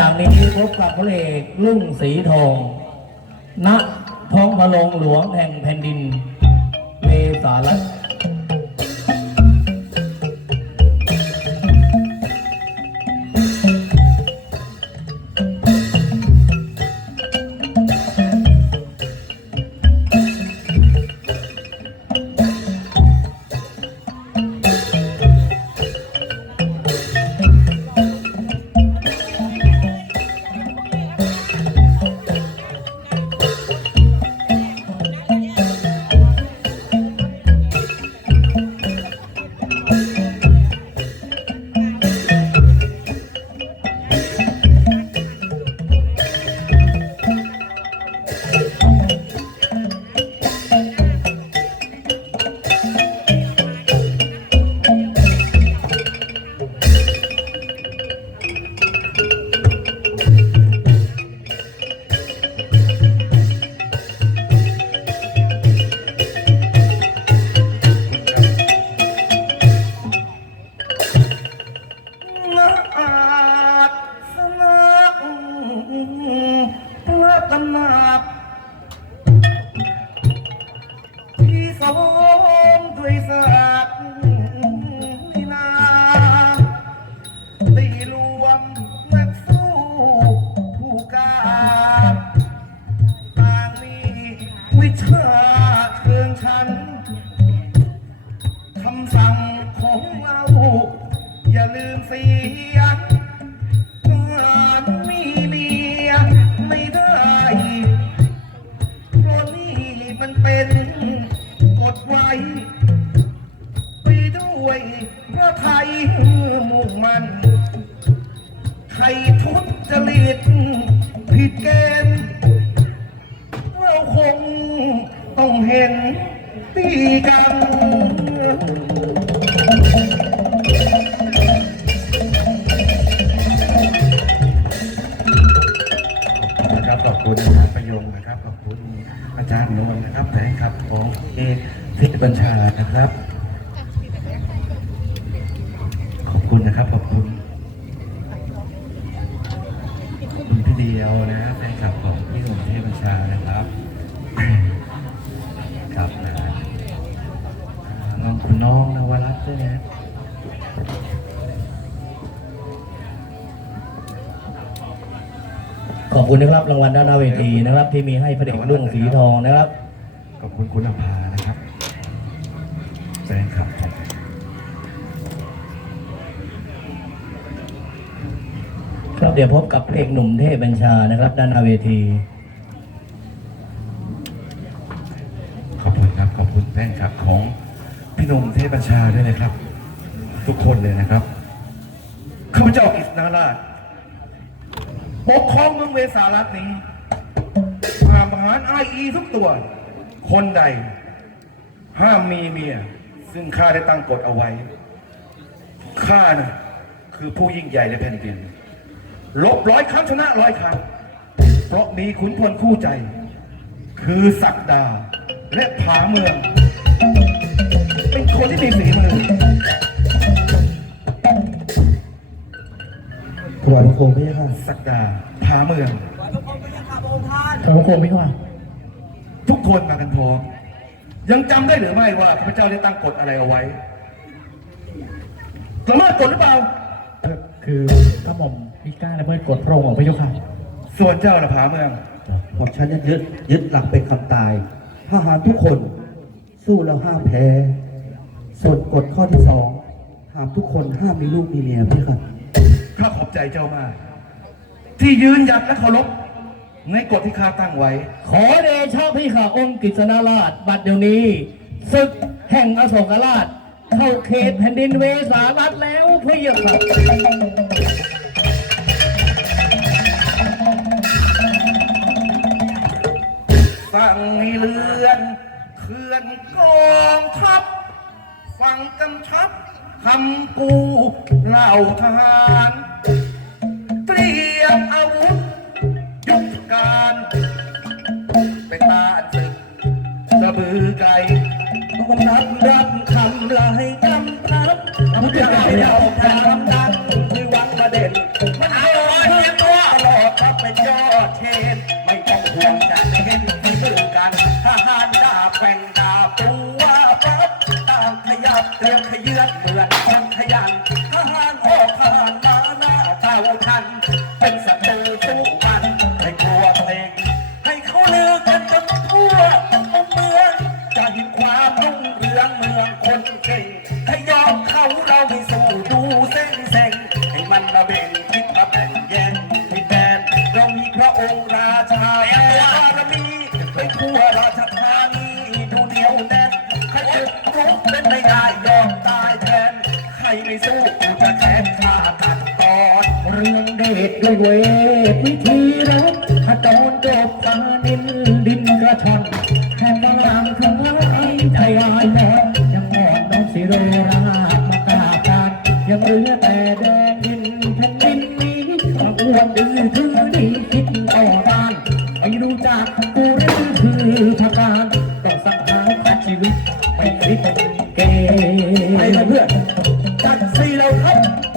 ฉากนี้พบกับพระเอกลุ่งสีทอง ณ ท้องพระลงหลวงแห่งแผ่นดินเวสาลัต ใครทุจริตผิดเกณฑ์เราคงต้องเห็นตีกันนะครับขอบคุณนะครับประยงนะครับ ขอบคุณอาจารย์นวลนะครับแฟนคลับของเอทิศบัญชานะครับาน้องคุณน้องนวรัตน์ด้วยนะขอบคุณนะครับรางวัลด้านหน้าเวทีนะครับ ที่มีให้พระเอกลุ่งสีทองนะครับ ขอบคุณคุณลำพานะครับแฟนคลับของครับเดี๋ยวพบกับพระเอกหนุ่มเทพบัญชานะครับ ด้านหน้าเวที ขอบคุณครับ ขอบคุณแฟนคลับของ พี่หนุ่มเทพบัญชาด้วยนะครับ ทุกคนเลยนะครับข้าพเจ้าอิสนาราชปกครองเมืองเวสารัตนี้ห้ามอาหารไออีทุกตัว คนใด ห้ามมีเมีย ซึ่งข้าได้ตั้งกฎเอาไว้ ข้านะคือผู้ยิ่งใหญ่ในแผ่นดินลบร้อยครั้งชนะร้อยครั้ง เพราะมีขุนพลคู่ใจ คือศักดาและผาเมือง เป็นคนที่มีฝีมือถวายพระโคมพระยาค่ะศักดาผาเมืองขอบคุณพี่ว่าทุกคนมากันพร้อมยังจำได้หรือไม่ว่าพระเจ้าได้ตั้งกฎอะไรเอาไว้สามารถกฎหรือเปล่า คือถ้าหม่อมพิก้าและเมื่อกดพระองค์ของพระยุค่ะ ส่วนเจ้าละผาเมืองผมฉันยังยึดยึดหลักเป็นคำตายทหารทุกคน สู้แล้วห้ามแพ้ ส่วนกฎข้อที่สองห้ามทุกคนห้ามมีลูกมีเมียพี่ครับข้าขอบใจเจ้ามาก ที่ยืนหยัดและเคารพในกฎที่ข้าตั้งไว้ ขอเดชะพี่ข้าองค์กฤษณราช บัดเดี๋ยวนี้ศึกแห่งอโศกราช เข้าเขตแผ่นดินเวสารัตแล้วพระเยาค่ะสั่งให้เลือนเคลื่อนกองทัพ ฟังกำชับคำกูเหล่าทหาร เตรียมอาวุธยุทธการเป็นตานศึกสะบือไก่ต้องรับรับคำลายกำทับทำใจเอาทำ จะแทนข้าตัดตอนเรื่องเดชด้วยเวทวิธีรักฮะตอนจบตานินดินกระชอนแค่งบางครั้ใจลายแรงยังมองน้องสิโรราชมากราบการยังเหลือแต่แดงดินแผ่นดินนี้ขบวนดื้อถึงดีคิดต่อต้านไม่รู้จักกูหรือคือพระการต้องสังหารชีวิตไม่คิดเกย์ไปเพื่อน Dan silau lo